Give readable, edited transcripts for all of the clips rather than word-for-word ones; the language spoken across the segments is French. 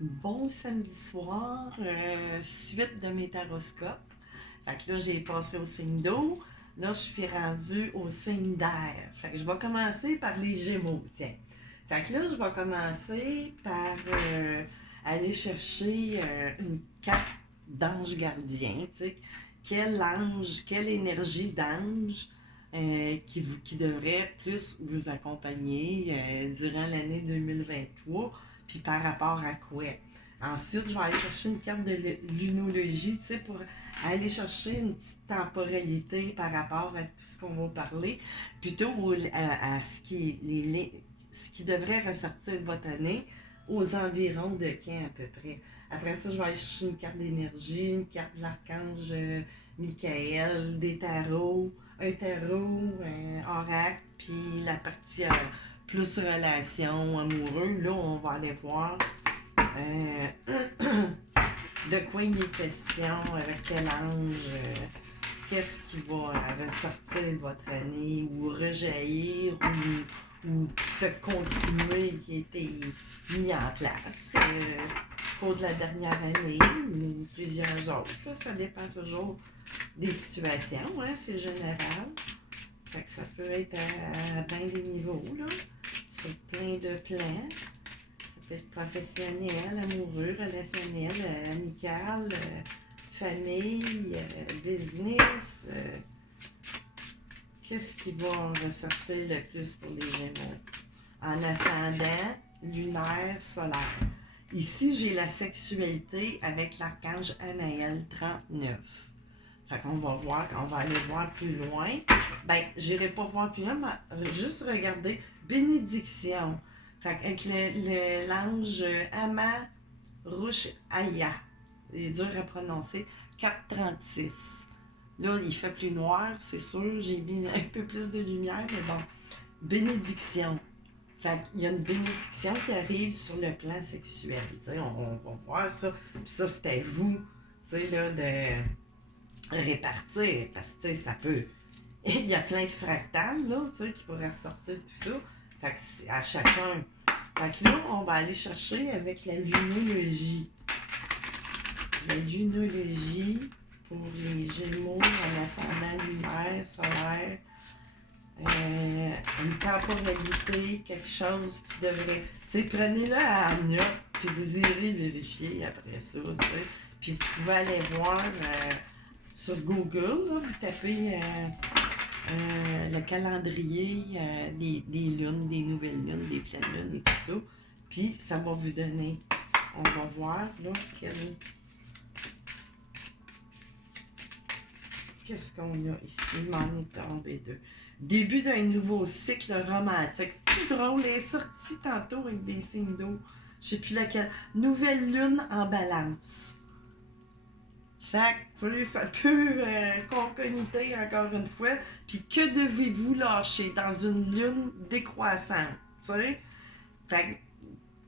Bon samedi soir, suite de mes taroscopes. Fait que là, j'ai passé au signe d'eau. Là, je suis rendue au signe d'air. Fait que je vais commencer par les Gémeaux, tiens. Fait que là, je vais commencer par aller chercher une carte d'ange gardien, tu sais. Quel ange, quelle énergie d'ange qui devrait plus vous accompagner durant l'année 2023, puis par rapport à quoi. Ensuite, je vais aller chercher une carte de lunologie, tu sais, pour aller chercher une petite temporalité par rapport à tout ce qu'on va parler, plutôt à ce qui devrait ressortir de votre année aux environs de quand à peu près. Après ça, je vais aller chercher une carte d'énergie, une carte de l'archange Michael, des tarots, un tarot, un oracle, puis la partie plus relation amoureux. Là, on va aller voir de quoi il est question, avec quel ange, qu'est-ce qui va ressortir de votre année ou rejaillir ou se continuer qui a été mis en place au cours de la dernière année ou plusieurs autres. Là, ça dépend toujours des situations, hein, c'est général. Fait que ça peut être à bien des niveaux, là, sur plein de plans. Ça peut être professionnel, amoureux, relationnel, amical, famille, business. Qu'est-ce qui va ressortir le plus pour les Gémeaux? En ascendant, lunaire, solaire. Ici, j'ai la sexualité avec l'archange Anaël 39. Fait qu'on va voir, on va aller voir plus loin. Ben, j'irai pas voir plus loin, mais juste regarder bénédiction. Fait qu'avec l'ange Ama Rush Aya, il est dur à prononcer, 436. Là, il fait plus noir, c'est sûr, j'ai mis un peu plus de lumière, mais bon. Bénédiction. Fait qu'il y a une bénédiction qui arrive sur le plan sexuel. On va voir ça. Puis ça, c'est à vous, là, de répartir, parce que ça peut. Il y a plein de fractales là, qui pourraient ressortir de tout ça. Fait que c'est à chacun. Fait que là, on va aller chercher avec la lunologie. La lunologie pour les Gémeaux en ascendant lunaire, solaire. Une temporalité, quelque chose qui devrait. Tu sais, prenez-le à Anya, puis vous irez vérifier après ça, tu sais. Puis vous pouvez aller voir sur Google, là, vous tapez le calendrier des lunes, des nouvelles lunes, des pleines lunes et tout ça. Puis ça va vous donner. On va voir là qu'est-ce qu'on a ici. Il m'en est tombé deux. Début d'un nouveau cycle romantique. C'est tout drôle, elle est sortie tantôt avec des signes d'eau. Je sais plus laquelle. Nouvelle lune en balance. Fait que, tu sais, ça peut concogniter encore une fois. Puis que devez-vous lâcher dans une lune décroissante, tu sais? Fait que,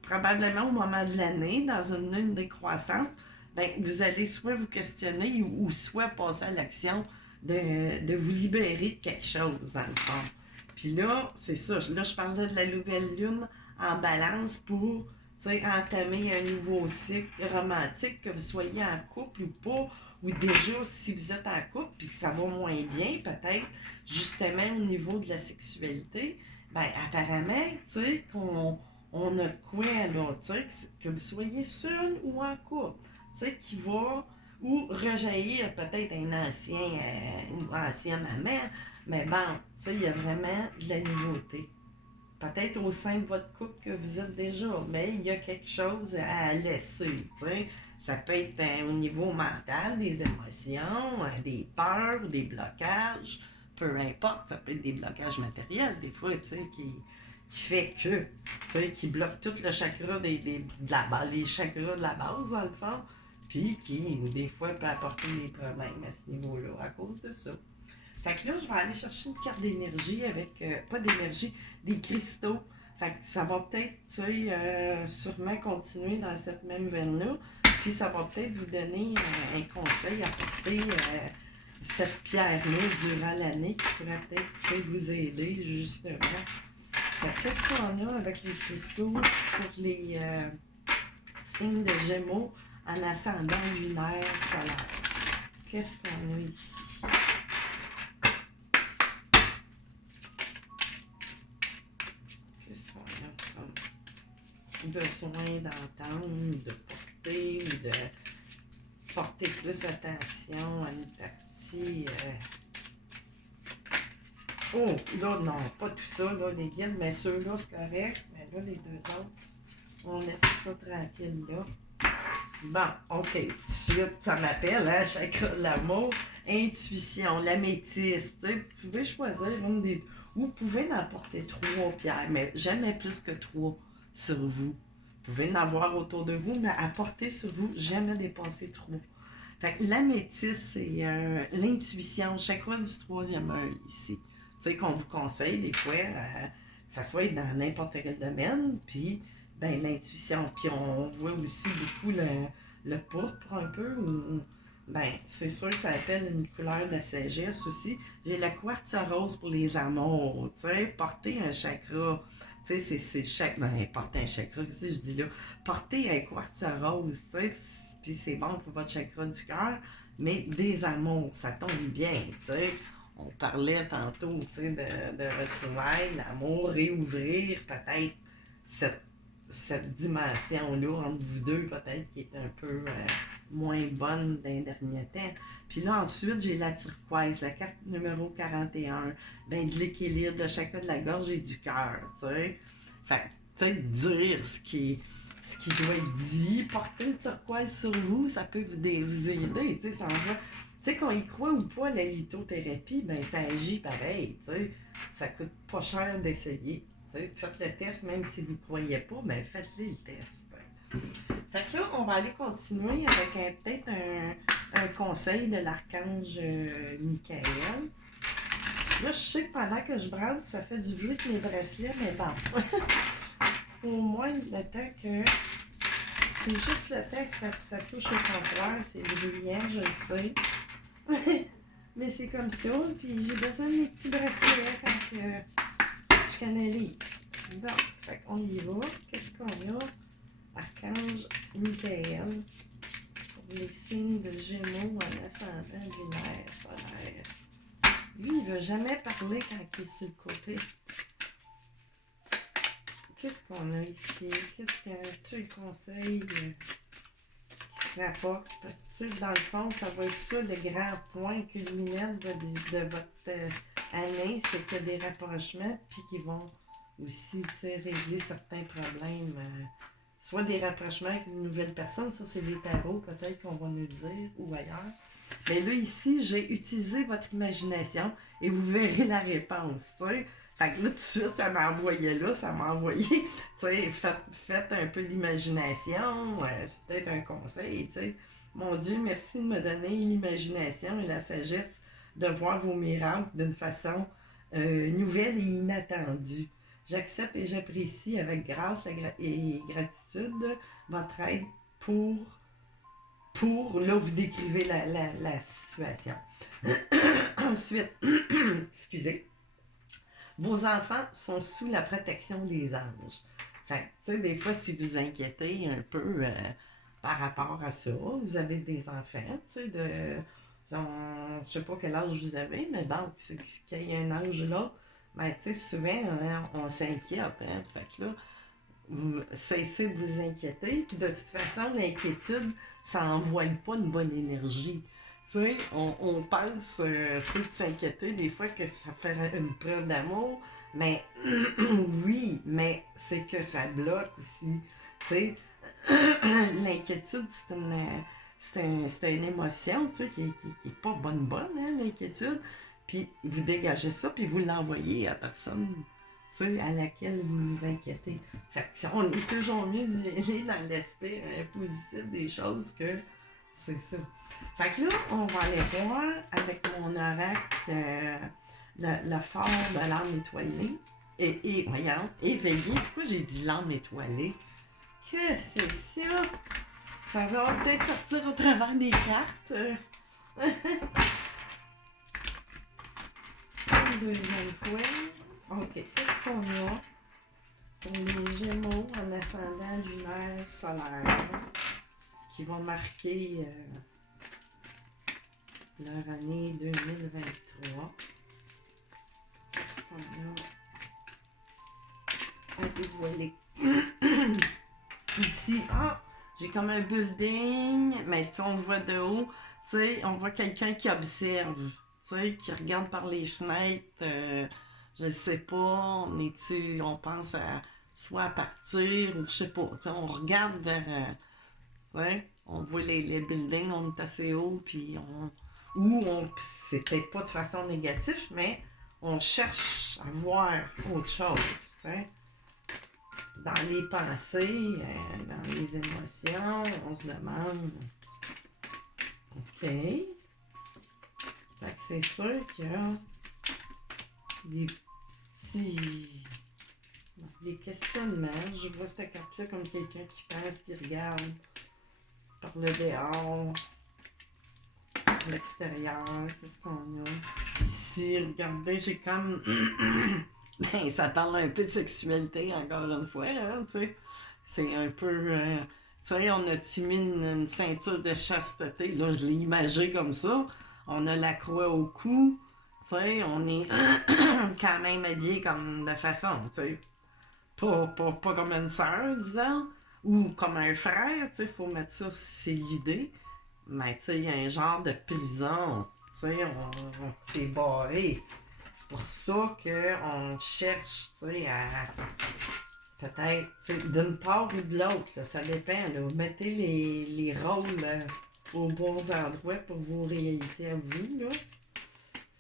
probablement au moment de l'année, dans une lune décroissante, ben, vous allez soit vous questionner ou soit passer à l'action de vous libérer de quelque chose, dans le fond. Puis là, c'est ça. Là, je parlais de la nouvelle lune en balance pour entamer un nouveau cycle romantique, que vous soyez en couple ou pas, ou déjà si vous êtes en couple puis que ça va moins bien, peut-être, justement au niveau de la sexualité, ben apparemment, tu sais, qu'on a de quoi, là, tu sais, que vous soyez seul ou en couple, tu sais, qui va ou rejaillir peut-être un ancien, une ancienne amant, mais bon, tu sais, il y a vraiment de la nouveauté. Peut-être au sein de votre couple que vous êtes déjà, mais il y a quelque chose à laisser, tu sais. Ça peut être au niveau mental, des émotions, des peurs, des blocages, peu importe, ça peut être des blocages matériels, des fois, tu sais, qui fait que, tu sais, qui bloque tout le chakra de la base, les chakras de la base, dans le fond, puis qui, des fois, peut apporter des problèmes à ce niveau-là à cause de ça. Fait que là, je vais aller chercher une carte d'énergie avec, pas d'énergie, des cristaux. Fait que ça va peut-être, tu sais, sûrement continuer dans cette même veine-là. Puis ça va peut-être vous donner un conseil à porter cette pierre-là durant l'année qui pourrait peut-être vous aider, justement. Fait que qu'est-ce qu'on a avec les cristaux pour les signe de Gémeaux en ascendant lunaire solaire. Qu'est-ce qu'on a ici? Qu'est-ce qu'on a comme besoin d'entendre, de porter ou de porter plus attention à une partie? Oh, là, non, pas tout ça, là, les guides, mais ceux-là, c'est correct. Mais là, les deux autres, on laisse ça tranquille, là. Bon, OK. Tout de suite, ça m'appelle, hein, chakra de l'amour, intuition, l'améthyste. Tu sais, vous pouvez choisir une des... Ou vous pouvez en porter 3 pierres, mais jamais plus que 3 sur vous. Vous pouvez en avoir autour de vous, mais à porter sur vous, jamais dépasser 3. Fait que l'améthyste, c'est l'intuition, chakra du 3e œil, ici. Tu sais, qu'on vous conseille des fois, que ça soit dans n'importe quel domaine, puis ben, l'intuition. Puis on voit aussi beaucoup le pourpre un peu, ben, c'est sûr que ça appelle une couleur de la sagesse aussi. J'ai le quartz rose pour les amours, tu sais, porter un chakra, tu sais, c'est chaque... Non, porter un chakra, si je dis là, porter un quartz rose, tu sais, puis c'est bon pour votre chakra du cœur, mais des amours, ça tombe bien, tu sais. On parlait tantôt, tu sais, de retrouvailles, l'amour, réouvrir peut-être cette dimension-là entre vous deux, peut-être qui est un peu moins bonne d'un dernier temps. Puis là, ensuite, j'ai la turquoise, la carte numéro 41, ben de l'équilibre de chacun de la gorge et du cœur, tu sais. Fait que, tu sais, dire ce qui doit être dit, porter une turquoise sur vous, ça peut vous aider, tu sais, ça en va. Tu sais, qu'on y croit ou pas, la lithothérapie, ben ça agit pareil, tu sais. Ça coûte pas cher d'essayer. Faites le test, même si vous ne croyez pas, mais faites-le le test. Fait que là, on va aller continuer avec peut-être un conseil de l'archange Michael. Là, je sais que pendant que je brade, ça fait du bruit avec mes bracelets, mais bon. Au moins, le temps que... C'est juste le temps que ça touche au comptoir, c'est bruyant, je le sais. Mais c'est comme ça, puis j'ai besoin de mes petits bracelets quand je canalise. Bon, fait qu'on y va. Qu'est-ce qu'on a? Archange Michael pour les signes de Gémeaux en ascendant lunaire solaire. Lui, il ne veut jamais parler quand il est sur le côté. Qu'est-ce qu'on a ici? Qu'est-ce que tu conseilles qui se rapporte? Tu sais, dans le fond, ça va être ça le grand point culminant de votre année, c'est qu'il y a des rapprochements, puis qui vont aussi, tu sais, régler certains problèmes. Soit des rapprochements avec une nouvelle personne, ça c'est les tarots peut-être qu'on va nous dire, ou ailleurs. Mais là, ici, j'ai utilisé votre imagination et vous verrez la réponse, tu sais. Fait que là, tout de suite, ça m'a envoyé là, ça m'a envoyé, tu sais, faites un peu d'imagination, c'est peut-être un conseil, tu sais. Mon Dieu, merci de me donner l'imagination et la sagesse de voir vos miracles d'une façon nouvelle et inattendue. J'accepte et j'apprécie avec grâce et gratitude votre aide pour là, vous décrivez la situation. Ensuite, excusez, vos enfants sont sous la protection des anges. Fait tu sais, des fois, si vous inquiétez un peu par rapport à ça, vous avez des enfants, tu sais, je sais pas quel âge vous avez, mais donc, c'est qu'il y a un âge là, ben, tu sais, souvent, hein, on s'inquiète, hein, fait que là, vous cessez de vous inquiéter, puis de toute façon, l'inquiétude, ça n'envoie pas une bonne énergie. Tu sais, on pense, tu sais, de s'inquiéter des fois que ça fait une preuve d'amour, mais oui, mais c'est que ça bloque aussi. Tu sais, l'inquiétude, c'est une émotion, tu sais, qui est pas bonne, hein, l'inquiétude. Puis vous dégagez ça, puis vous l'envoyez à personne, tu sais, à laquelle vous vous inquiétez. Fait que on est toujours mieux d'y aller dans l'aspect positif des choses que c'est ça. Fait que là, on va aller voir avec mon oracle le phare de l'âme étoilée. Et voyons, éveillé. Pourquoi j'ai dit l'âme étoilée? Qu'est-ce que c'est ça? Ça va peut-être sortir au travers des cartes. Une deuxième fois. OK, qu'est-ce qu'on a? Pour les Gémeaux en ascendant lunaire solaire qui vont marquer leur année 2023. Qu'est-ce qu'on a à dévoiler? Ici, j'ai comme un building, mais on voit de haut, tu sais, on voit quelqu'un qui observe, tu sais, qui regarde par les fenêtres, je sais pas, on pense à soit à partir, ou je sais pas, tu sais, on regarde vers, ouais, on voit les buildings, on est assez haut, puis c'est peut-être pas de façon négative, mais on cherche à voir autre chose, tu sais. Dans les pensées, dans les émotions, on se demande, OK, fait que c'est sûr qu'il y a des des questionnements. Je vois cette carte-là comme quelqu'un qui pense, qui regarde par le dehors, par l'extérieur. Qu'est-ce qu'on a? Ici, regardez, j'ai comme... ben, ça parle un peu de sexualité, encore une fois, hein, tu sais. C'est un peu... tu sais, on a mis une ceinture de chasteté. Là, je l'ai imagé comme ça. On a la croix au cou. Tu sais, on est quand même habillé comme de façon, tu sais. Pas comme une sœur, disons, ou comme un frère, tu sais, faut mettre ça, c'est l'idée. Mais tu sais, il y a un genre de prison, tu sais, c'est barré. C'est pour ça qu'on cherche, tu sais, à peut-être, tu sais, d'une part ou de l'autre, là, ça dépend, là. Mettez les rôles aux bons endroits pour vos réalités à vous, là.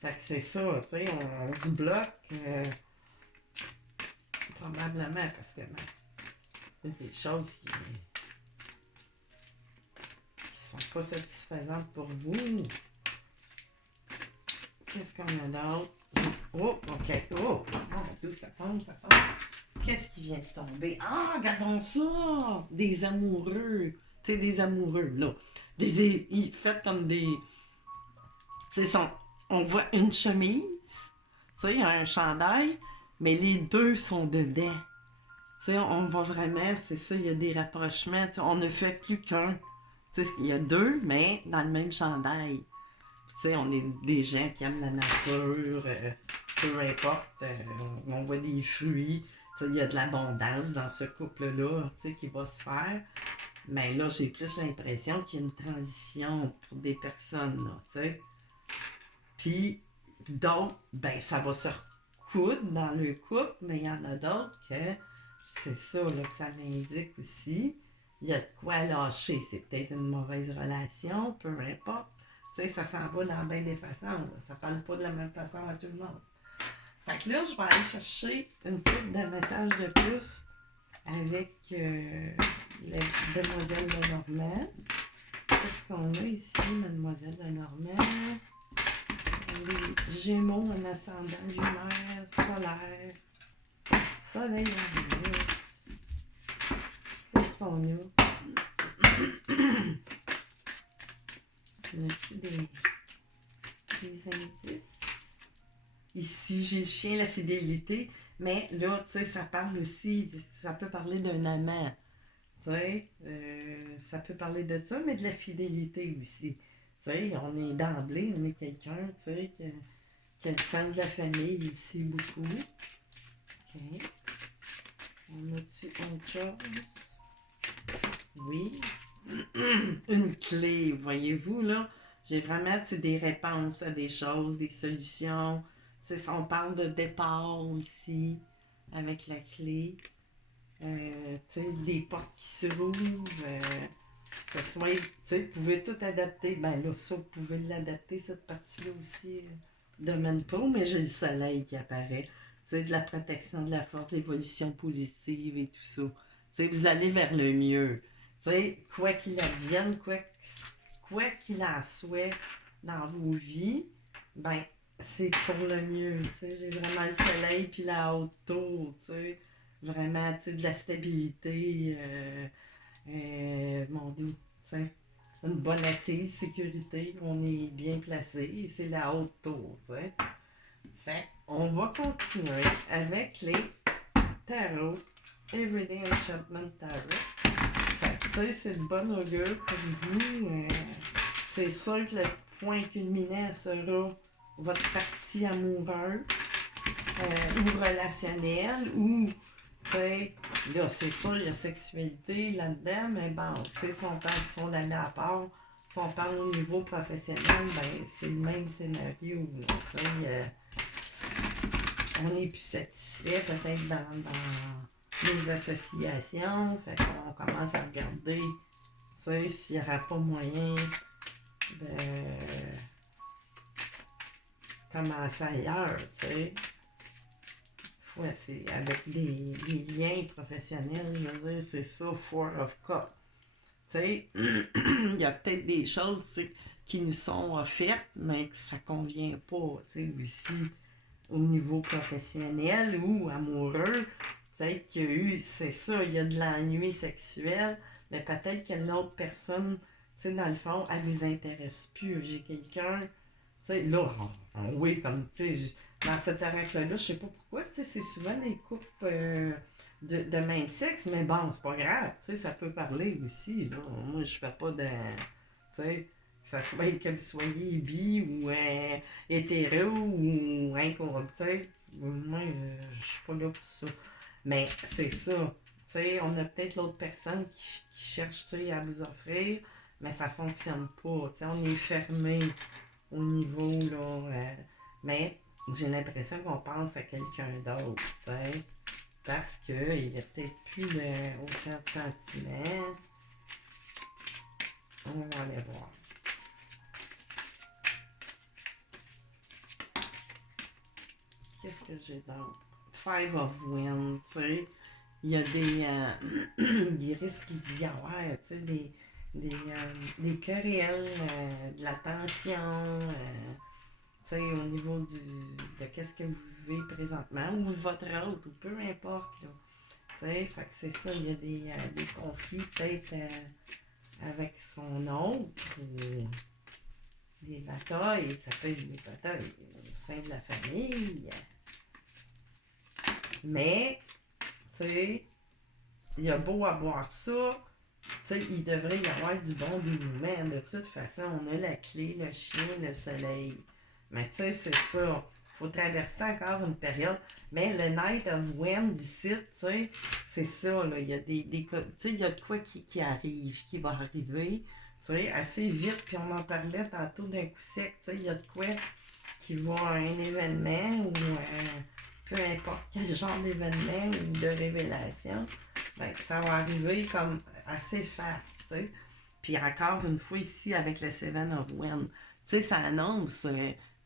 Fait que c'est ça, tu sais, on se bloque. Probablement parce que il y a des choses qui sont pas satisfaisantes pour vous. Qu'est-ce qu'on a d'autre? Oh, ok. Oh, mon ça tombe, ça tombe. Qu'est-ce qui vient de tomber? Ah, regardons ça! Des amoureux. Tu sais, des amoureux, là. Ils faites comme des... Tu sais, on voit une chemise, tu sais, un chandail, mais les deux sont dedans. Tu sais, on voit vraiment, c'est ça, il y a des rapprochements. On ne fait plus qu'un. Tu sais, il y a deux, mais dans le même chandail. Tu sais, on est des gens qui aiment la nature, peu importe. On voit des fruits. Tu sais, il y a de l'abondance dans ce couple-là, tu sais, qui va se faire. Mais là, j'ai plus l'impression qu'il y a une transition pour des personnes, là, tu sais. Puis, d'autres, ben, ça va se recoudre dans le couple, mais il y en a d'autres que c'est ça là, que ça m'indique aussi. Il y a de quoi lâcher. C'est peut-être une mauvaise relation, peu importe. Tu sais, ça s'en va dans bien des façons. Là. Ça parle pas de la même façon à tout le monde. Fait que là, je vais aller chercher une couple de messages de plus avec la demoiselle de Normand. Qu'est-ce qu'on a ici, mademoiselle de Normand? Les Gémeaux en ascendant lunaire, solaire, soleil en Vénus. Qu'est-ce qu'on a? A-t-il des indices? Ici, j'ai le chien, la fidélité, mais là, tu sais, ça parle aussi, ça peut parler d'un amant. Tu sais, ça peut parler de ça, mais de la fidélité aussi. Tu sais, on est d'emblée, on est quelqu'un, tu sais, qui a le sens de la famille aussi beaucoup. OK. On a-tu autre chose? Oui. Une clé, voyez-vous, là. J'ai vraiment, tu sais, des réponses à des choses, des solutions. Tu sais, on parle de départ aussi, avec la clé. Tu sais, des portes qui s'ouvrent. Que ce soit, tu sais, vous pouvez tout adapter. Ben là, ça, vous pouvez l'adapter, cette partie-là aussi. De même pas, mais j'ai le soleil qui apparaît. Tu sais, de la protection de la force, l'évolution positive et tout ça. Tu sais, vous allez vers le mieux. Tu sais, quoi qu'il advienne, quoi qu'il en soit dans vos vies, ben, c'est pour le mieux. Tu sais, j'ai vraiment le soleil puis la haute tour, tu sais. Vraiment, tu sais, de la stabilité, mon doux, tu sais. Une bonne assise, sécurité, on est bien placé et c'est la haute tour, tu sais. Fait, on va continuer avec les tarots Everyday Enchantment Tarot. Fait que, tu sais, c'est de bon augure pour vous. C'est sûr que le point culminant sera votre partie amoureuse ou relationnelle ou, tu sais, là, c'est sûr, il y a sexualité là-dedans, mais bon, tu sais, si on parle, si on la met à part, si on parle au niveau professionnel, ben, c'est le même scénario, tu sais, on n'est plus satisfait peut-être dans nos associations, fait qu'on commence à regarder, tu sais, s'il n'y aura pas moyen de commencer ailleurs, tu sais. Ouais, c'est avec des liens professionnels, je veux dire, c'est ça, Four of Cups. Tu sais, il y a peut-être des choses, tu sais, qui nous sont offertes, mais que ça convient pas, tu sais, aussi au niveau professionnel ou amoureux. Peut-être qu'il y a eu, c'est ça, il y a de l'ennui sexuel, mais peut-être que l'autre personne, tu sais, dans le fond, elle vous intéresse plus. J'ai quelqu'un, tu sais, là, oui, comme, tu sais, dans cet oracle-là, je sais pas pourquoi, tu sais, c'est souvent des couples de même sexe, mais bon, c'est pas grave, tu sais, ça peut parler aussi, là. Moi, je fais pas de, tu sais, que ça soit que vous soyez bi ou hétéro ou incorruptible. Moi, je suis pas là pour ça. Mais c'est ça. Tu sais, on a peut-être l'autre personne qui cherche, tu sais, à vous offrir, mais ça fonctionne pas. Tu sais, on est fermé au niveau, là. Mais j'ai l'impression qu'on pense à quelqu'un d'autre, tu sais. Parce qu'il n'y a peut-être plus autant de sentiments. On va aller voir. Qu'est-ce que j'ai d'autre? Five of Wind, tu sais. Il y a des risques d'y avoir, tu sais, des querelles, de la tension, tu sais, au niveau de qu'est-ce que vous vivez présentement, ou votre autre, ou peu importe, là. Tu sais, fait que c'est ça, il y a des conflits peut-être avec son autre, ou des batailles, ça peut être des batailles au sein de la famille. Mais, tu sais, il y a beau avoir ça, tu sais, il devrait y avoir du bon dénouement. De toute façon, on a la clé, le chien, le soleil. Mais tu sais, c'est ça. Faut traverser encore une période. Mais le Night of Wind ici, tu sais, c'est ça, là. Il y a tu sais, il y a de quoi qui arrive, qui va arriver, tu sais, assez vite. Puis on en parlait tantôt d'un coup sec, tu sais, il y a de quoi qui va à un événement ou peu importe quel genre d'événement ou de révélation, ben, ça va arriver comme assez fast, tu sais. Puis encore une fois ici avec le Seven of Wind, tu sais, ça annonce,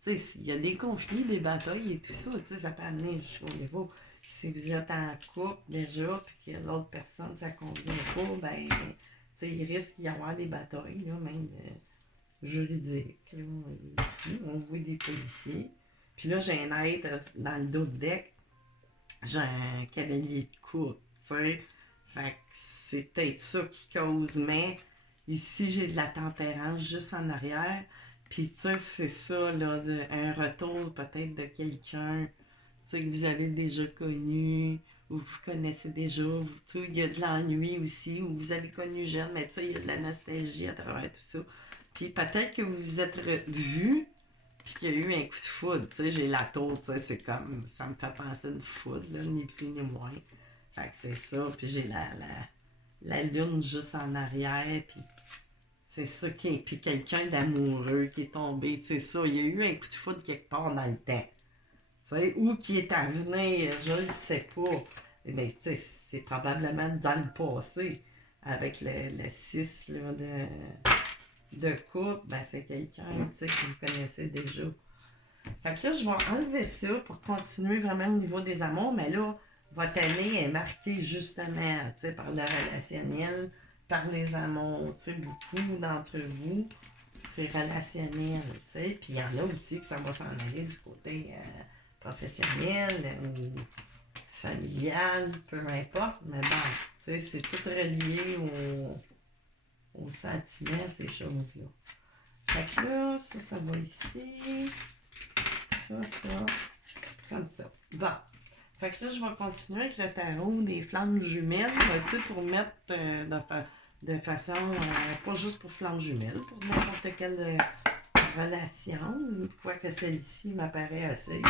tu sais, il y a des conflits, des batailles et tout ça, tu sais, ça peut amener jusqu'au niveau. Si vous êtes en couple déjà, puis que l'autre personne, ça convient pas, ben, tu sais, il risque d'y avoir des batailles, là, même juridiques, là, on voit des policiers. Puis là, j'ai un être dans le dos de deck, j'ai un cavalier de coupe, tu sais. Fait que c'est peut-être ça qui cause, mais ici, j'ai de la tempérance juste en arrière. Puis, tu sais, c'est ça, là, un retour peut-être de quelqu'un, tu sais, que vous avez déjà connu, ou que vous connaissez déjà, tu sais, il y a de l'ennui aussi, ou vous avez connu jeune, mais tu sais, il y a de la nostalgie à travers tout ça. Puis, peut-être que vous vous êtes revus, puis qu'il y a eu un coup de foudre, tu sais, j'ai la tour, tu sais, c'est comme, ça me fait penser à une foudre, là, ni plus ni moins. Fait que c'est ça, puis j'ai la lune juste en arrière, puis c'est ça qui est, puis quelqu'un d'amoureux qui est tombé, c'est ça, il y a eu un coup de foudre quelque part dans le temps, tu sais, ou qui est à venir, je ne sais pas, mais tu sais, c'est probablement dans le passé, avec le 6 là, de couple, ben c'est quelqu'un, tu sais, que vous connaissez déjà. Fait que là, je vais enlever ça pour continuer vraiment au niveau des amours, mais là, votre année est marquée justement, tu sais, par le relationnel, par les amours, tu sais, beaucoup d'entre vous, c'est relationnel, tu sais, puis il y en a aussi que ça va s'en aller du côté professionnel ou familial, peu importe, mais bon, tu sais, c'est tout relié au sentiment, ces choses-là. Fait que là, ça va ici. Ça, comme ça. Bon. Fait que là, je vais continuer avec le tarot des flammes jumelles, ben, tu sais, pour mettre de façon, pas juste pour flammes jumelles, pour n'importe quelle relation, quoique celle-ci m'apparaît assez,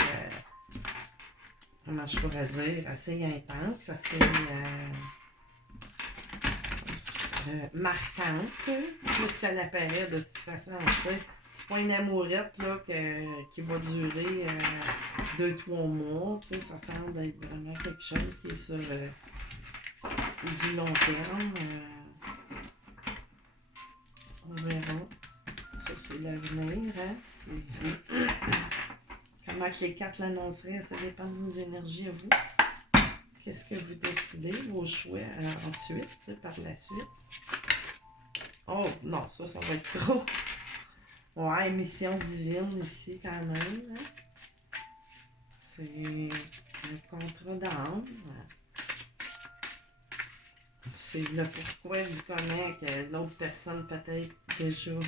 comment je pourrais dire, assez intense, assez marquante, puisqu'elle apparaît de toute façon, tu sais. C'est pas une amourette là, qui va durer 2-3 mois. Tu sais, ça semble être vraiment quelque chose qui est sur du long terme. On verra. Ça, c'est l'avenir. Hein? Comment que les cartes l'annonceraient, ça dépend de vos énergies à vous. Qu'est-ce que vous décidez, vos choix ensuite, tu sais, par la suite. Oh, non, ça va être trop. Ouais, mission divine ici quand même. Hein? C'est un contrat d'âme. C'est le pourquoi du comment que l'autre personne peut-être déjà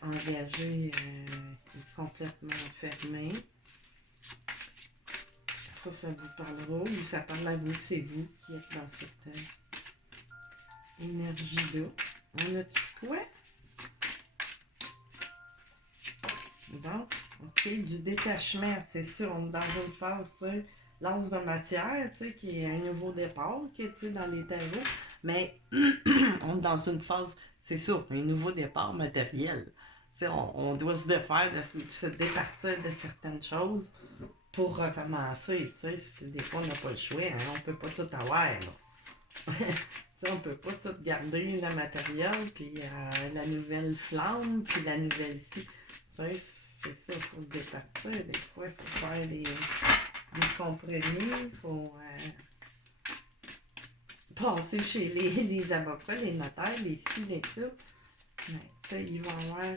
engagée est complètement fermée. Ça vous parlera ou ça parle à vous que c'est vous qui êtes dans cette énergie-là. On a-tu quoi? Bon, ok, du détachement, c'est ça, on est dans une phase, tu sais, l'anse de matière, tu sais, qui est un nouveau départ, qui est, tu sais, dans les tarots, mais on est dans une phase, c'est ça, un nouveau départ matériel. Tu sais, on doit se défaire, se départir de certaines choses pour recommencer, tu sais, des fois on n'a pas le choix, hein, on peut pas tout avoir, là. On peut pas tout garder le matériel, puis la nouvelle flamme, puis la nouvelle scie. C'est ça, il faut se départir. Des fois, il faut faire des compromis, il faut passer chez les avocats, les notaires, les ci, les ça. Mais, tu sais, il va y avoir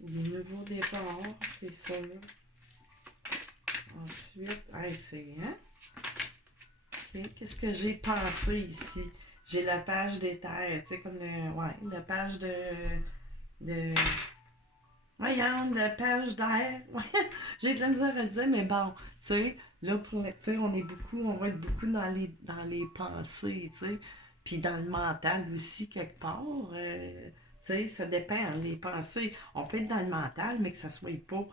des nouveaux départs, c'est ça, là. Ensuite, c'est, hein? Okay. Qu'est-ce que j'ai pensé ici? J'ai la page des terres, tu sais, comme la page voyons, la page d'air. J'ai de la misère à le dire, mais bon, tu sais, là, on va être beaucoup dans les pensées, tu sais, puis dans le mental aussi, quelque part. Tu sais, ça dépend, les pensées. On peut être dans le mental, mais que ça soit pas.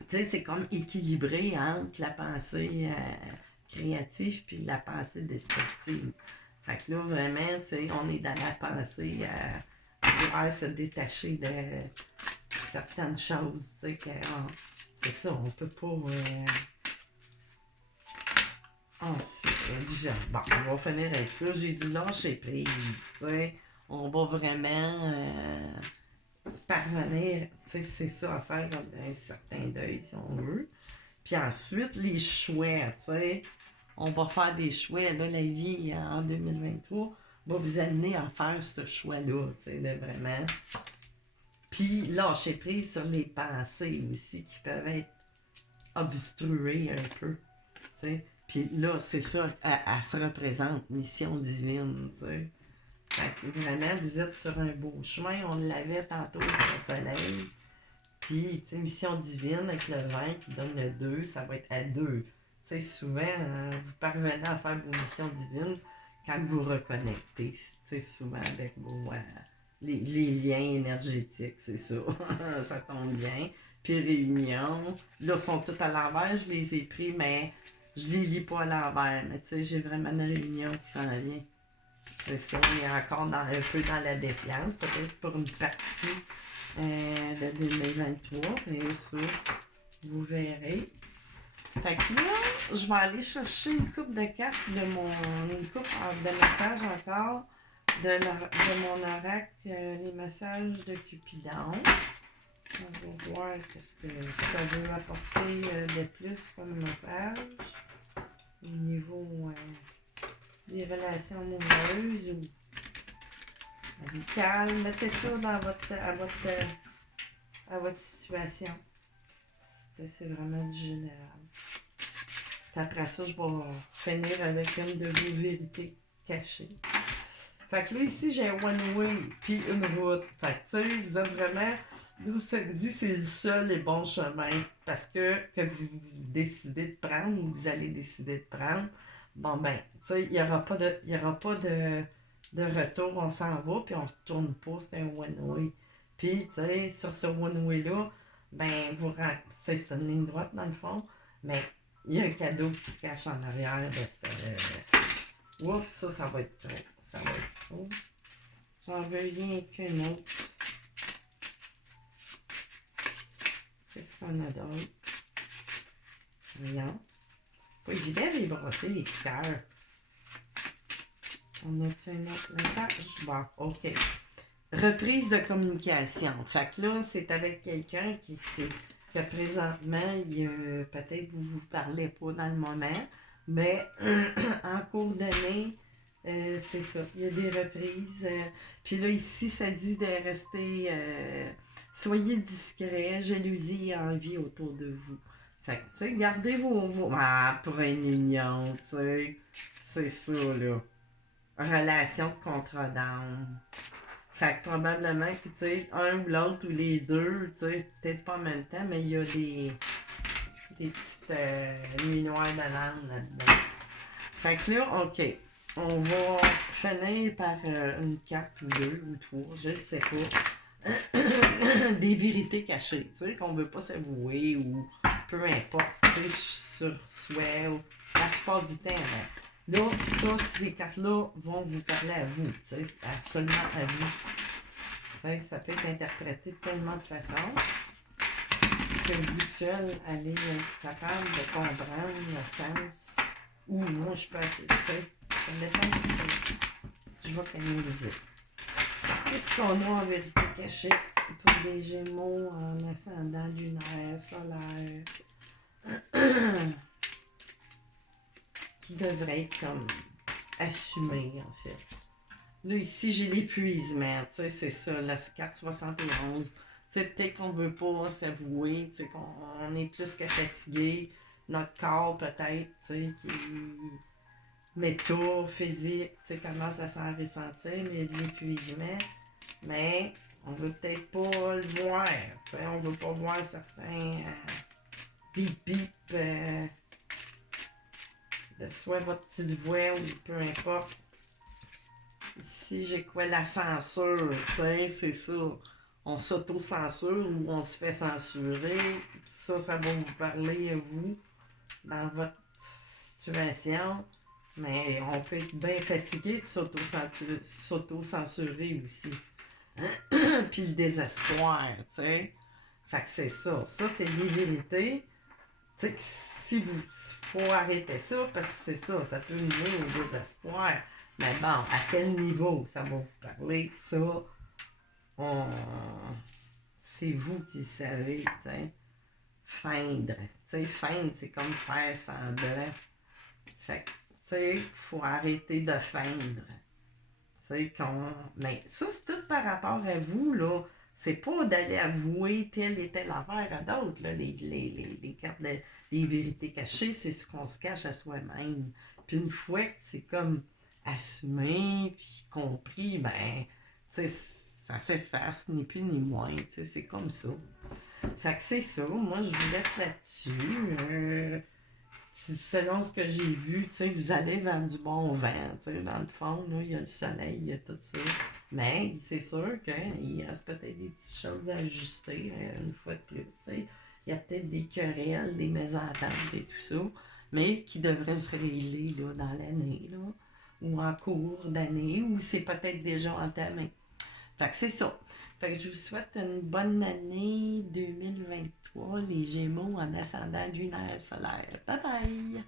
Tu sais, c'est comme équilibré entre la pensée créative puis la pensée destructive. Fait que là, vraiment, tu sais, on est dans la pensée pouvoir se détacher de certaines choses, tu sais, que c'est ça, on peut pas ensuite, bon, on va finir avec ça, j'ai dû lâcher prise, tu sais, on va vraiment parvenir, tu sais, c'est ça, à faire un certain deuil, si on veut, puis ensuite, les choix, tu sais, on va faire des choix, là, la vie en 2023 va vous amener à faire ce choix-là, tu sais, de vraiment. Puis lâcher prise sur les pensées aussi qui peuvent être obstruées un peu, tu sais. Puis là, c'est ça, elle se représente, mission divine, tu sais. Fait que vraiment, vous êtes sur un beau chemin, on l'avait tantôt avec le soleil. Puis, tu sais, mission divine avec le 20 qui donne le 2, ça va être à 2. Tu sais, souvent, vous parvenez à faire vos missions divines quand vous reconnectez, tu sais, souvent avec vos, les liens énergétiques, c'est ça. Ça tombe bien. Puis réunion, là, sont toutes à l'envers, je les ai pris, mais je les lis pas à l'envers. Mais tu sais, j'ai vraiment une réunion qui s'en vient. C'est ça, on est encore un peu dans la défiance, peut-être pour une partie de 2023, mais ça, vous verrez. Fait que là, je vais aller chercher une coupe de cartes une coupe de messages encore de mon oracle, les messages de Cupidon. On va voir qu'est-ce que ça veut apporter de plus comme message au niveau des relations amoureuses ou amicales. Mettez ça dans à votre situation. C'est vraiment du général. Puis après ça, je vais finir avec une de vos vérités cachées. Fait que là, ici, j'ai un one way, puis une route. Fait que, tu sais, vous êtes vraiment Là, samedi, c'est le seul et bon chemin parce que vous décidez de prendre ou vous allez décider de prendre, bon ben, tu sais, il y aura pas de retour, on s'en va, puis on retourne pas, c'est un one-way. Puis, tu sais, sur ce one-way-là, ben, c'est une ligne droite dans le fond, mais il y a un cadeau qui se cache en arrière de cette. Oups, ça va être trop. Ça va être trop. J'en veux rien qu'un autre. Qu'est-ce qu'on a d'autre? Voyons. Pas évident de les brosser, les cœurs. On a-tu un autre message? Bon, OK. Reprise de communication. Fait que là, c'est avec quelqu'un qui sait que présentement, peut-être vous ne vous parlez pas dans le moment, mais en cours d'année, c'est ça. Il y a des reprises. Puis là, ici, ça dit de rester. Soyez discret, jalousie et envie autour de vous. Fait que, tu sais, gardez vos. Ah, pour une union, tu sais. C'est ça, là. Relation de contrat d'âme. Fait que probablement que, tu sais, un ou l'autre ou les deux, tu sais, peut-être pas en même temps, mais il y a des petites nuits noires de l'âme là-dedans. Fait que là, OK. On va finir par une 4 ou 2 ou 3, je ne sais pas. Des vérités cachées, tu sais, qu'on ne veut pas s'avouer ou peu importe, tu sais, sur souhait ou la plupart du temps. Là, ces cartes-là vont vous parler à vous, tu sais, seulement à vous. Tu sais, ça peut être interprété de tellement de façons que vous seul allez être capable de comprendre le sens. Ou moi, je peux assez, tu sais, ça dépend de ce que je vais canaliser. Qu'est-ce qu'on a en vérité cachée pour des Gémeaux en ascendant lunaire, solaire, qui devrait être comme assumé en fait. Là ici j'ai l'épuisement, tu sais c'est ça, la carte 71. Tu sais peut-être qu'on veut pas s'avouer, tu sais qu'on est plus que fatigué, notre corps peut-être, tu sais qui métaux, physique, tu sais commence à s'en ressentir, mais il y a de l'épuisement. Mais on veut peut-être pas le voir. T'sais, on veut pas voir certains bip-bip de soit votre petite voix ou peu importe. Ici, j'ai quoi? La censure. C'est ça. On s'auto-censure ou on se fait censurer. Ça va vous parler à vous dans votre situation. Mais on peut être bien fatigué de s'auto-censurer aussi. Puis le désespoir, tu sais. Fait que c'est ça. Ça, c'est des vérités. Tu sais, si vous. Faut arrêter ça, parce que c'est ça. Ça peut mener au désespoir. Mais bon, à quel niveau ça va vous parler? Ça, c'est vous qui le savez, tu sais. Feindre. Tu sais, feindre, c'est comme faire semblant. Fait que, tu sais, faut arrêter de feindre. Mais ça, c'est tout par rapport à vous, là. C'est pas d'aller avouer telle et telle affaire à d'autres, là. Les cartes, les vérités cachées, c'est ce qu'on se cache à soi-même. Puis une fois que c'est comme assumé, puis compris, ben, tu sais, ça s'efface, ni plus ni moins, tu sais, c'est comme ça. Fait que c'est ça, moi, je vous laisse là-dessus. Selon ce que j'ai vu, tu sais, vous allez vers du bon vent, tu sais, dans le fond, là, il y a le soleil, il y a tout ça. Mais c'est sûr qu'il reste peut-être des petites choses à ajuster, une fois de plus, tu sais. Il y a peut-être des querelles, des mésententes et tout ça, mais qui devraient se régler, là, dans l'année, là, ou en cours d'année, ou c'est peut-être déjà entamé. Fait que c'est ça. Fait que je vous souhaite une bonne année 2023, les Gémeaux en ascendant lunaire solaire. Bye bye!